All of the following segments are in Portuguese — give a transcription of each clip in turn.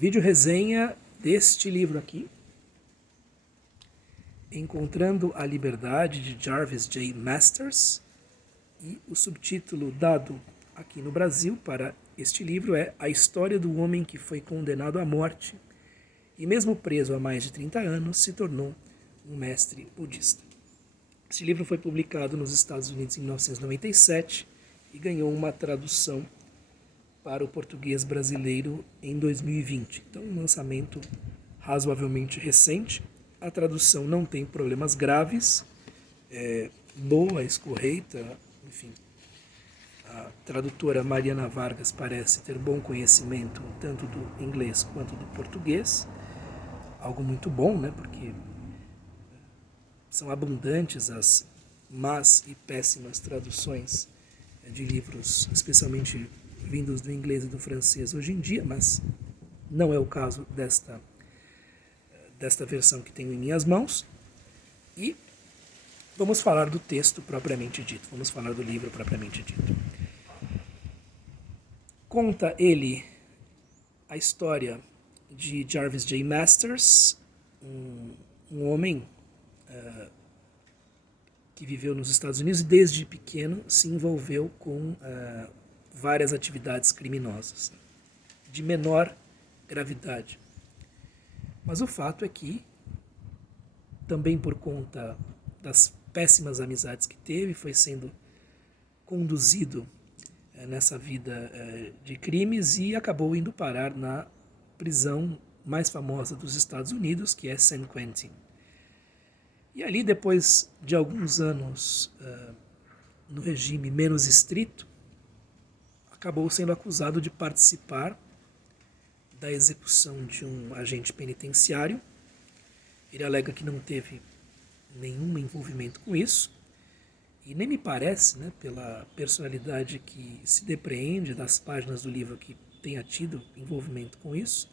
Vídeo resenha deste livro aqui, Encontrando a Liberdade, de Jarvis J. Masters, e o subtítulo dado aqui no Brasil para este livro é A História do Homem que foi condenado à morte e mesmo preso há mais de 30 anos se tornou um mestre budista. Este livro foi publicado nos Estados Unidos em 1997 e ganhou uma tradução para o português brasileiro em 2020. Então, um lançamento razoavelmente recente. A tradução não tem problemas graves, boa, escorreita, enfim. A tradutora Mariana Vargas parece ter bom conhecimento tanto do inglês quanto do português. Algo muito bom, né? Porque são abundantes as más e péssimas traduções de livros, especialmente vindos do inglês e do francês hoje em dia, mas não é o caso desta versão que tenho em minhas mãos. E vamos falar do texto propriamente dito, vamos falar do livro propriamente dito. Conta ele a história de Jarvis J. Masters, um homem que viveu nos Estados Unidos e desde pequeno se envolveu com várias atividades criminosas, de menor gravidade. Mas o fato é que, também por conta das péssimas amizades que teve, foi sendo conduzido nessa vida de crimes e acabou indo parar na prisão mais famosa dos Estados Unidos, que é San Quentin. E ali, depois de alguns anos no regime menos estrito, acabou sendo acusado de participar da execução de um agente penitenciário. Ele alega que não teve nenhum envolvimento com isso, e nem me parece, né, pela personalidade que se depreende das páginas do livro, que tenha tido envolvimento com isso.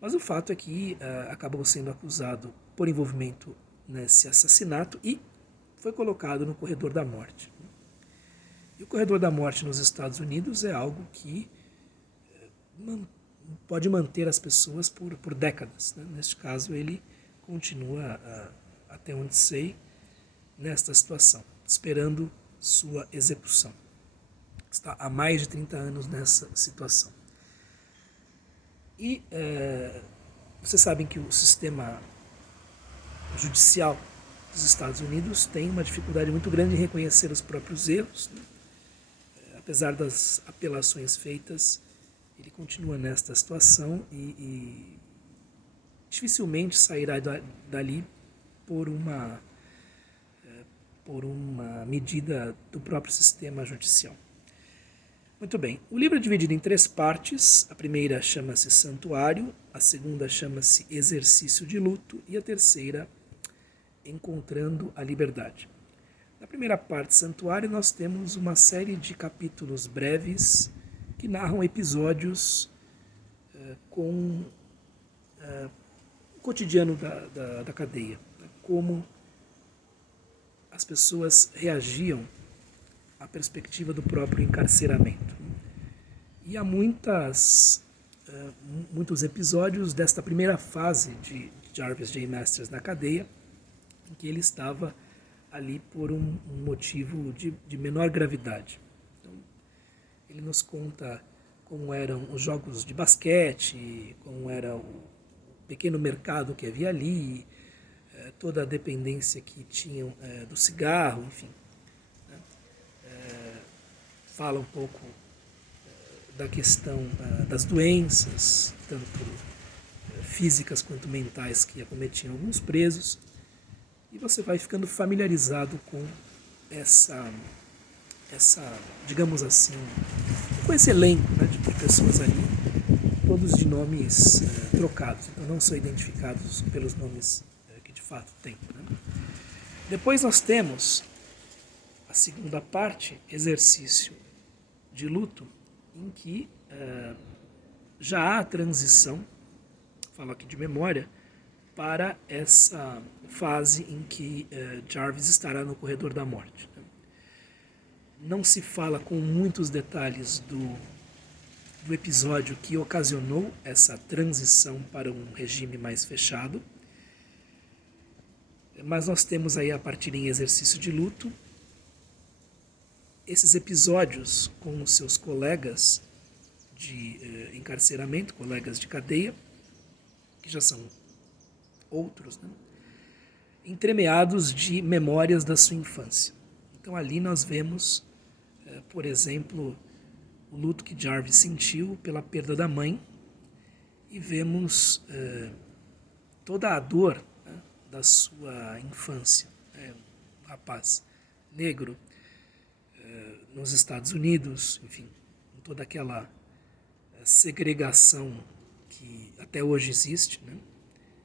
Mas o fato é que acabou sendo acusado por envolvimento nesse assassinato e foi colocado no corredor da morte. E o corredor da morte nos Estados Unidos é algo que pode manter as pessoas por décadas, né? Neste caso, ele continua, até onde sei, nesta situação, esperando sua execução. Está há mais de 30 anos nessa situação. E vocês sabem que o sistema judicial dos Estados Unidos tem uma dificuldade muito grande em reconhecer os próprios erros, né? Apesar das apelações feitas, ele continua nesta situação e dificilmente sairá dali por uma medida do próprio sistema judicial. Muito bem, o livro é dividido em 3 partes. A primeira chama-se Santuário, a segunda chama-se Exercício de Luto e a terceira Encontrando a Liberdade. Na primeira parte, Santuário, nós temos uma série de capítulos breves que narram episódios com o cotidiano da cadeia, né? Como as pessoas reagiam à perspectiva do próprio encarceramento. E há muitos episódios desta primeira fase de Jarvis J. Masters na cadeia, em que ele estava ali por um motivo de menor gravidade. Então, ele nos conta como eram os jogos de basquete, como era o pequeno mercado que havia ali, toda a dependência que tinham do cigarro, enfim. Né? Fala um pouco da questão das doenças, tanto físicas quanto mentais, que acometiam alguns presos. E você vai ficando familiarizado com essa digamos assim, com esse elenco, né, de pessoas ali, todos de nomes trocados, então não são identificados pelos nomes que de fato tem. Né? Depois nós temos a segunda parte, Exercício de Luto, em que já há a transição, falo aqui de memória, para essa fase em que Jarvis estará no corredor da morte. Não se fala com muitos detalhes do episódio que ocasionou essa transição para um regime mais fechado. Mas nós temos aí, a partir em Exercício de Luto, esses episódios com os seus colegas de encarceramento, colegas de cadeia, que já são outros, né? Entremeados de memórias da sua infância. Então ali nós vemos, por exemplo, o luto que Jarvis sentiu pela perda da mãe, e vemos toda a dor, né, da sua infância. Um rapaz negro nos Estados Unidos, enfim, com toda aquela segregação que até hoje existe, né,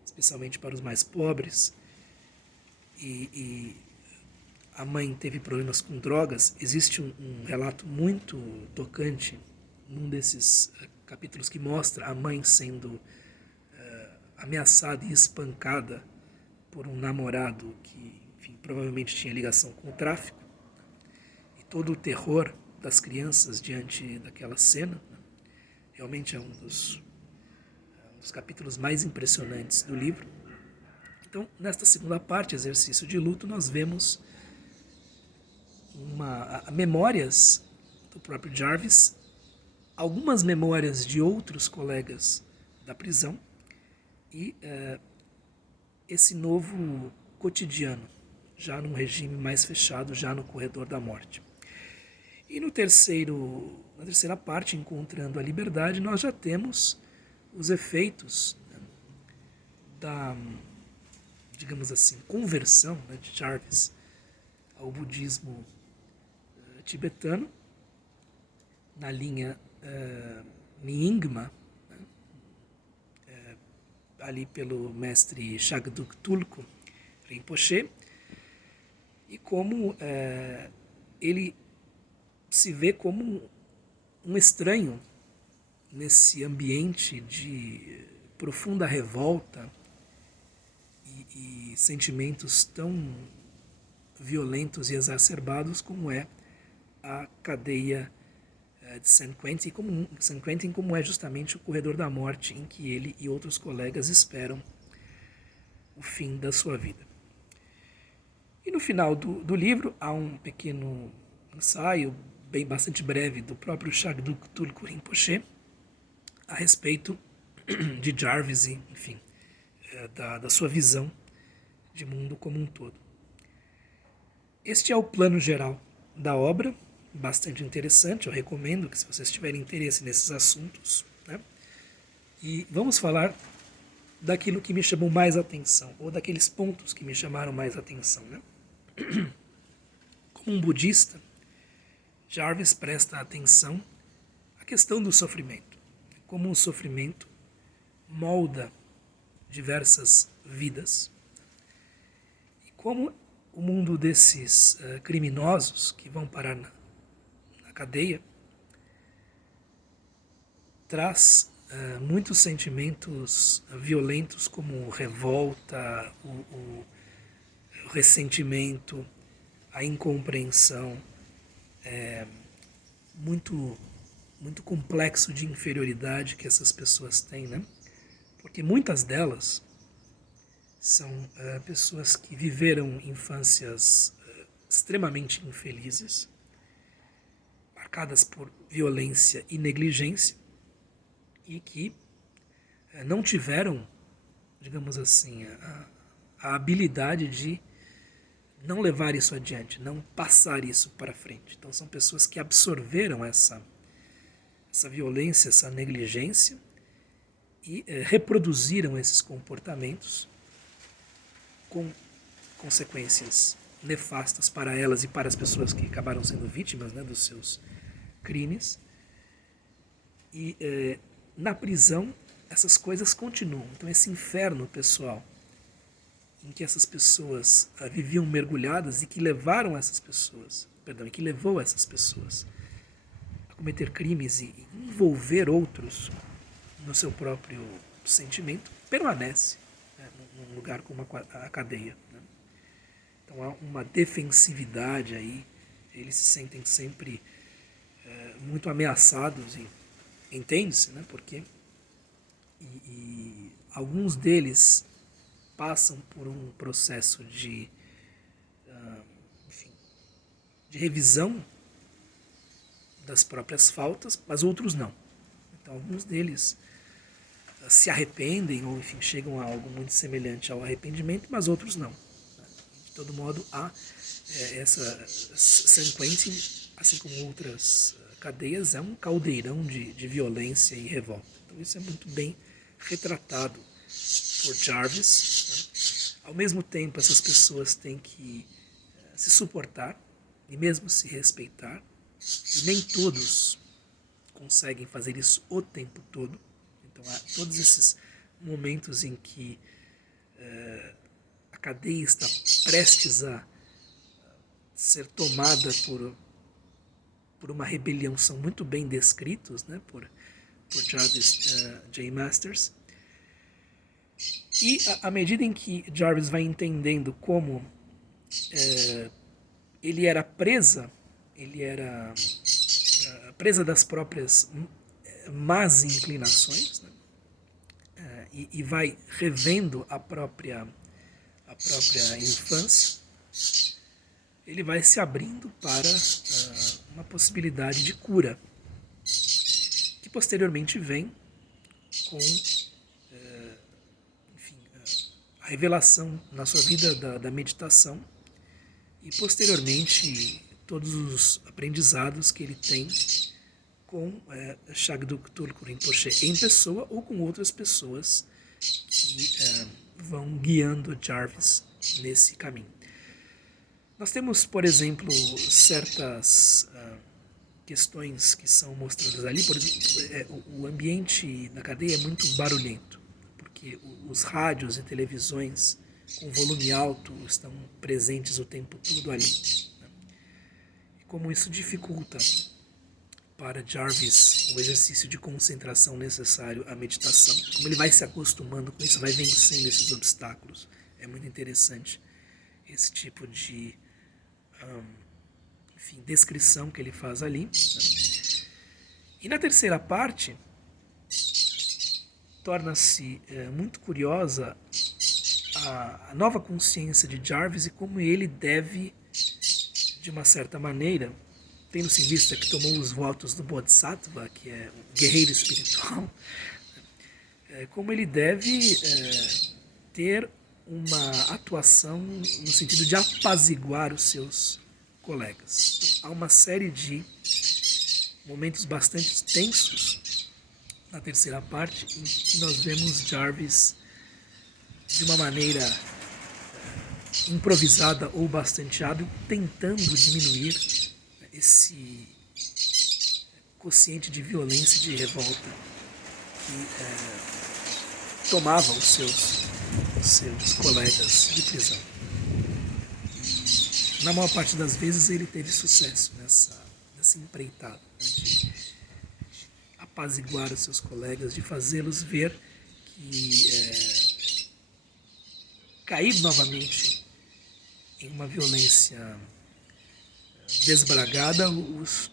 especialmente para os mais pobres, e a mãe teve problemas com drogas. Existe um relato muito tocante num desses capítulos que mostra a mãe sendo ameaçada e espancada por um namorado que, enfim, provavelmente tinha ligação com o tráfico, e todo o terror das crianças diante daquela cena, né? Realmente é um dos capítulos mais impressionantes do livro. Então, nesta segunda parte, Exercício de Luto, nós vemos memórias do próprio Jarvis, algumas memórias de outros colegas da prisão, e esse novo cotidiano, já num regime mais fechado, já no corredor da morte. E na terceira parte, Encontrando a Liberdade, nós já temos os efeitos, né, da, digamos assim, conversão, né, de Jarvis ao budismo tibetano, na linha Nyingma, né, ali pelo mestre Shagduk Tulku Rinpoche, e como ele se vê como um estranho nesse ambiente de profunda revolta e sentimentos tão violentos e exacerbados como é a cadeia de San Quentin, como é justamente o corredor da morte em que ele e outros colegas esperam o fim da sua vida. E no final do livro há um pequeno ensaio, bastante breve, do próprio Shagduk Tulku Rinpoche a respeito de Jarvis e, enfim, da sua visão de mundo como um todo. Este é o plano geral da obra, bastante interessante. Eu recomendo que, se vocês tiverem interesse nesses assuntos, né, e vamos falar daquilo que me chamou mais atenção, ou daqueles pontos que me chamaram mais atenção, né? Como um budista, Jarvis presta atenção à questão do sofrimento, como o sofrimento molda diversas vidas, e como o mundo desses criminosos que vão parar na cadeia traz muitos sentimentos violentos, como revolta, o ressentimento, a incompreensão, muito, muito complexo de inferioridade que essas pessoas têm, né? Porque muitas delas são pessoas que viveram infâncias extremamente infelizes, marcadas por violência e negligência, e que não tiveram, digamos assim, a habilidade de não levar isso adiante, não passar isso para frente. Então são pessoas que absorveram essa violência, essa negligência, e reproduziram esses comportamentos com consequências nefastas para elas e para as pessoas que acabaram sendo vítimas, né, dos seus crimes. E na prisão essas coisas continuam. Então esse inferno pessoal em que essas pessoas viviam mergulhadas e que levaram essas pessoas, e que levou essas pessoas a cometer crimes e envolver outros no seu próprio sentimento, permanece, né, num lugar como a cadeia, né? Então há uma defensividade aí, eles se sentem sempre muito ameaçados Entende-se, né? Porque e alguns deles passam por um processo enfim, de revisão das próprias faltas, mas outros não. Então, alguns deles se arrependem ou, enfim, chegam a algo muito semelhante ao arrependimento, mas outros não. De todo modo, há essa San Quentin, assim como outras cadeias, é um caldeirão de violência e revolta. Então, isso é muito bem retratado por Jarvis. Ao mesmo tempo, essas pessoas têm que se suportar e mesmo se respeitar, e nem todos conseguem fazer isso o tempo todo. Então há todos esses momentos em que a cadeia está prestes a ser tomada por uma rebelião, são muito bem descritos, né, por Jarvis J. Masters. E à medida em que Jarvis vai entendendo como ele era presa das próprias más inclinações, né? E vai revendo a própria infância, ele vai se abrindo para uma possibilidade de cura, que posteriormente vem com enfim, a revelação na sua vida da meditação e posteriormente todos os aprendizados que ele tem com Shagduk Tulku Rinpoche em pessoa ou com outras pessoas que vão guiando Jarvis nesse caminho. Nós temos, por exemplo, certas questões que são mostradas ali. Por exemplo, o ambiente na cadeia é muito barulhento, porque os rádios e televisões com volume alto estão presentes o tempo todo ali. Né? E como isso dificulta para Jarvis o exercício de concentração necessário à meditação. Como ele vai se acostumando com isso, vai vencendo esses obstáculos. É muito interessante esse tipo de descrição que ele faz ali. Né? E na terceira parte, torna-se muito curiosa a nova consciência de Jarvis e como ele deve, de uma certa maneira, tendo-se em vista que tomou os votos do Bodhisattva, que é um guerreiro espiritual, como ele deve ter uma atuação no sentido de apaziguar os seus colegas. Então, há uma série de momentos bastante tensos na terceira parte em que nós vemos Jarvis de uma maneira improvisada ou bastante hábil tentando diminuir esse quociente de violência e de revolta que tomava os seus colegas de prisão. Na maior parte das vezes ele teve sucesso nessa empreitada, né, de apaziguar os seus colegas, de fazê-los ver que cair novamente em uma violência desbragada os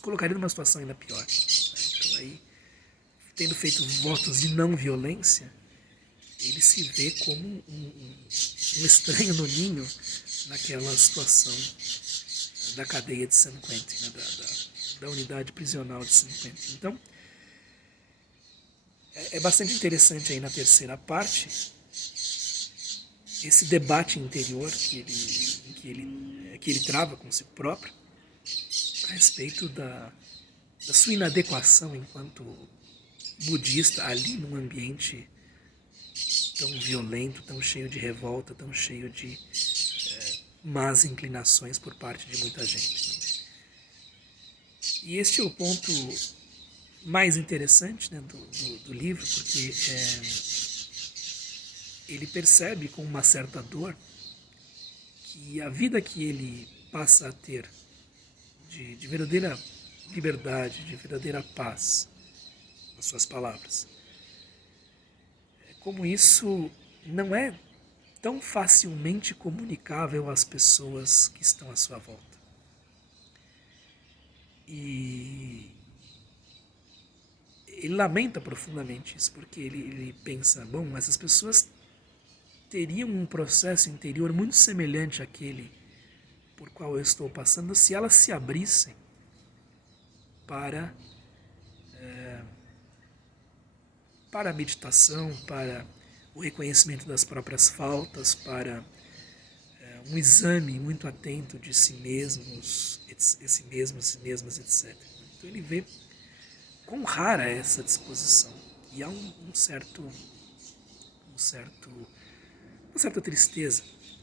colocaria numa situação ainda pior. Então aí, tendo feito votos de não violência, ele se vê como um estranho no ninho naquela situação da cadeia de San Quentin, né, da unidade prisional de San Quentin. Então, é bastante interessante aí na terceira parte esse debate interior que ele trava consigo próprio a respeito da sua inadequação enquanto budista ali num ambiente tão violento, tão cheio de revolta, tão cheio de más inclinações por parte de muita gente. E este é o ponto mais interessante, né, do livro, porque ele percebe com uma certa dor que a vida que ele passa a ter de verdadeira liberdade, de verdadeira paz, nas suas palavras, como isso não é tão facilmente comunicável às pessoas que estão à sua volta. ele lamenta profundamente isso, porque ele pensa, bom, essas pessoas teriam um processo interior muito semelhante àquele por qual eu estou passando se elas se abrissem para para a meditação, para o reconhecimento das próprias faltas, para um exame muito atento de si mesmos, si mesmas, etc. Então ele vê quão rara é essa disposição. E há uma certa tristeza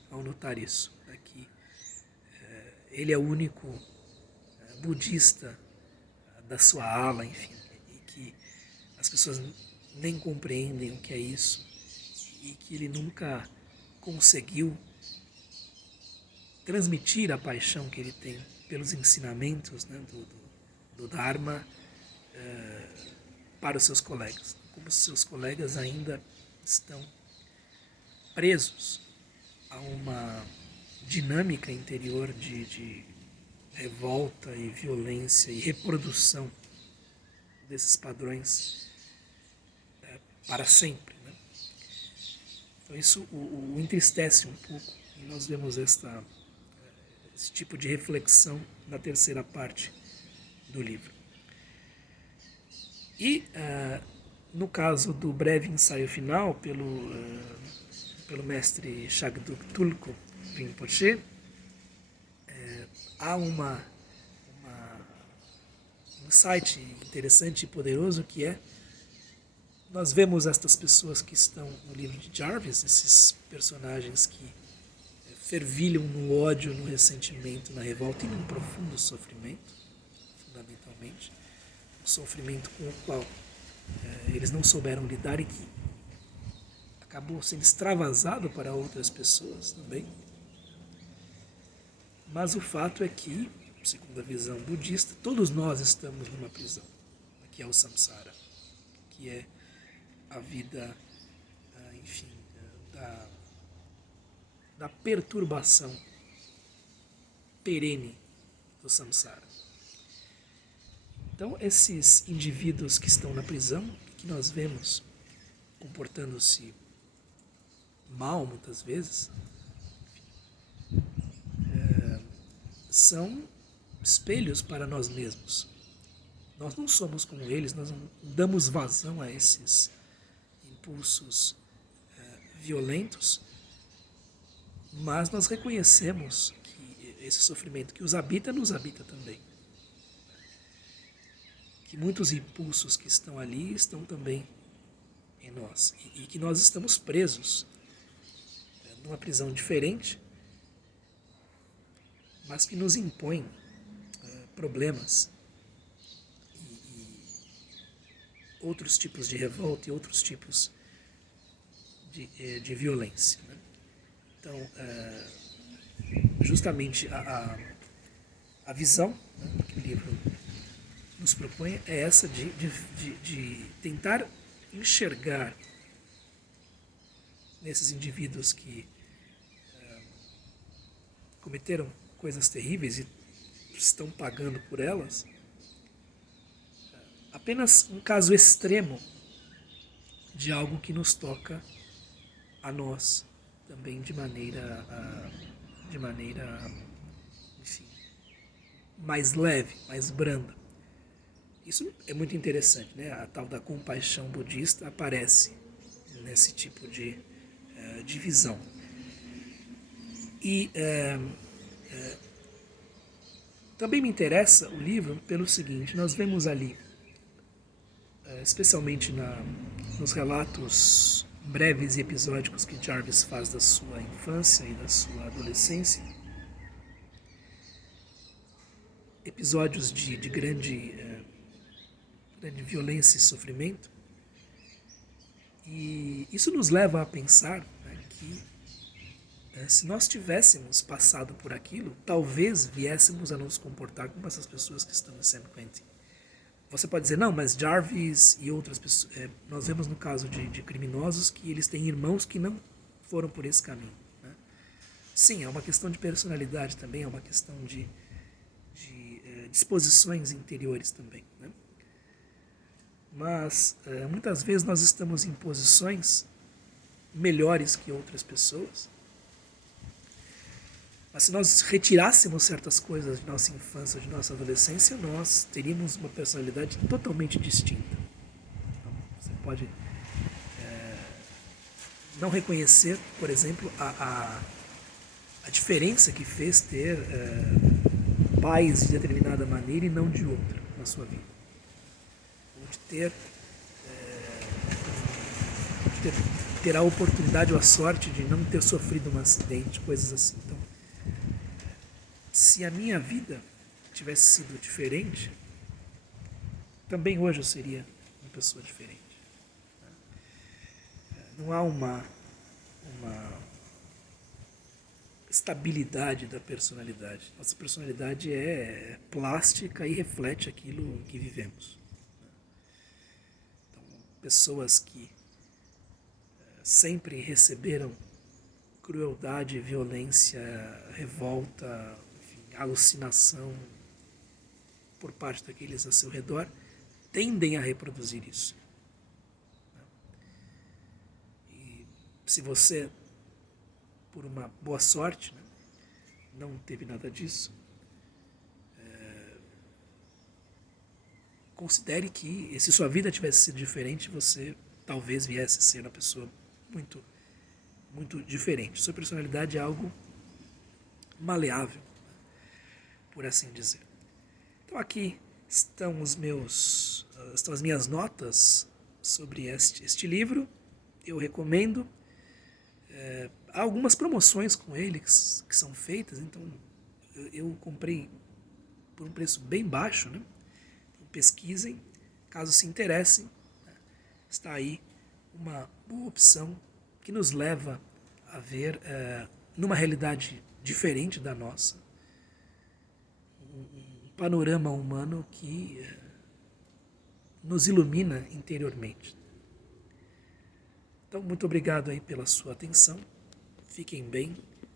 ao notar isso. Né, que ele é o único budista da sua ala, enfim, e que as pessoas nem compreendem o que é isso, e que ele nunca conseguiu transmitir a paixão que ele tem pelos ensinamentos, né, do Dharma para os seus colegas. Como os seus colegas ainda estão presos a uma dinâmica interior de revolta e violência e reprodução desses padrões para sempre. Né? Então isso o entristece um pouco, e nós vemos esse tipo de reflexão na terceira parte do livro. E, no caso do breve ensaio final, pelo mestre Shagduk Tulku Rinpoche, há um insight interessante e poderoso que é: nós vemos estas pessoas que estão no livro de Jarvis, esses personagens que fervilham no ódio, no ressentimento, na revolta e num profundo sofrimento, fundamentalmente, um sofrimento com o qual eles não souberam lidar e que acabou sendo extravasado para outras pessoas também. Mas o fato é que, segundo a visão budista, todos nós estamos numa prisão, que é o samsara, que é a vida, enfim, da perturbação perene do samsara. Então, esses indivíduos que estão na prisão, que nós vemos comportando-se mal muitas vezes, são espelhos para nós mesmos. Nós não somos como eles, nós não damos vazão a esses impulsos violentos, mas nós reconhecemos que esse sofrimento que os habita, nos habita também. Que muitos impulsos que estão ali estão também em nós. E que nós estamos presos numa prisão diferente, mas que nos impõe problemas e outros tipos de revolta e outros tipos de violência. Né? Então, justamente a visão, né, que o livro nos propõe é essa de tentar enxergar nesses indivíduos que cometeram coisas terríveis e estão pagando por elas, apenas um caso extremo de algo que nos toca a nós também de maneira enfim, mais leve, mais branda. Isso é muito interessante, né? A tal da compaixão budista aparece nesse tipo de visão. E também me interessa o livro pelo seguinte: nós vemos ali, especialmente nos relatos breves e episódicos que Jarvis faz da sua infância e da sua adolescência, episódios de grande violência e sofrimento. E isso nos leva a pensar, né, que se nós tivéssemos passado por aquilo, talvez viéssemos a nos comportar como essas pessoas que estão em San Quentin. Você pode dizer, não, mas Jarvis e outras pessoas... nós vemos no caso de criminosos que eles têm irmãos que não foram por esse caminho. Né? Sim, é uma questão de personalidade também, é uma questão de disposições interiores também. Né? mas muitas vezes nós estamos em posições melhores que outras pessoas. Mas se nós retirássemos certas coisas de nossa infância, de nossa adolescência, nós teríamos uma personalidade totalmente distinta. Então, você pode não reconhecer, por exemplo, a diferença que fez ter pais de determinada maneira e não de outra na sua vida. Ou de ter a oportunidade ou a sorte de não ter sofrido um acidente, coisas assim. Então, se a minha vida tivesse sido diferente, também hoje eu seria uma pessoa diferente. Não há uma estabilidade da personalidade. Nossa personalidade é plástica e reflete aquilo que vivemos. Então, pessoas que sempre receberam crueldade, violência, revolta, enfim, alucinação por parte daqueles a seu redor, tendem a reproduzir isso. E se você, por uma boa sorte, não teve nada disso, considere que se sua vida tivesse sido diferente, você talvez viesse a ser uma pessoa muito, muito diferente. Sua personalidade é algo maleável, por assim dizer. Então aqui estão estão as minhas notas sobre este livro. Eu recomendo. Há algumas promoções com ele que são feitas, então eu comprei por um preço bem baixo, né? Então, pesquisem, caso se interessem, né? Está aí uma boa opção que nos leva a ver numa realidade diferente da nossa, um panorama humano que nos ilumina interiormente. Então, muito obrigado aí pela sua atenção. Fiquem bem.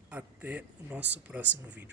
Até o nosso próximo vídeo.